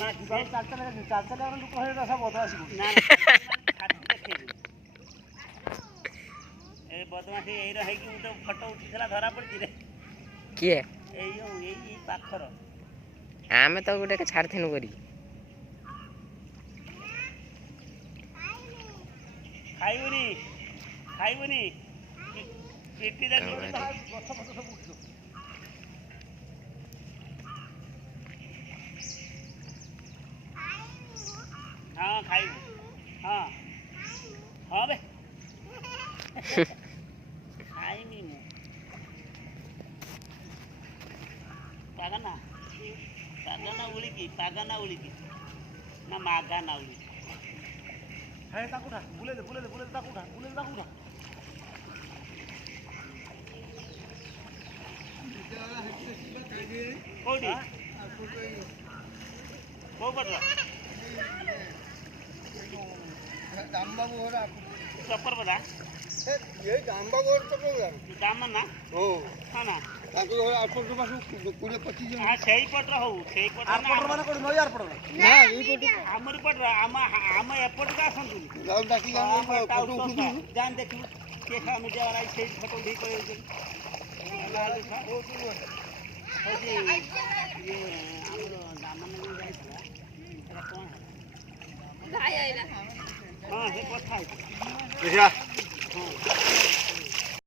ना चार चले लोक सब बदमाशी ना ए बदमाशी यही रही कि तो फोटो उठीला धरा पड़ी रे किए एई पाखर आमे तो गोटे के छाड़थिनु करी खाइबनी पेटी जा गछ फस सब उठो हाँ खाइबू हाँ हाँ बे खाइमी मु पागना उड़ी की ना मागा ना उड़ी है ताकुठा बुले दे ताकुठा कोडी को बटला दामबाबू हो रहा चप्पर बता ये दामबाबू और चप्पर दाम ना हो हां ना ताको 8 रुपया 20 25 जन हां सेही पटर हो सेही पटर ना पटर माने कोड नो यार पटर ना ई पटर हमर पटर हम एपट का संतु जाऊ डाकी फोटो उठू जान देखू के खा मीडिया वाला सेही फोटो दी कोई ये हमरो दामन में जाइछला एरा कोन है हां से पठाई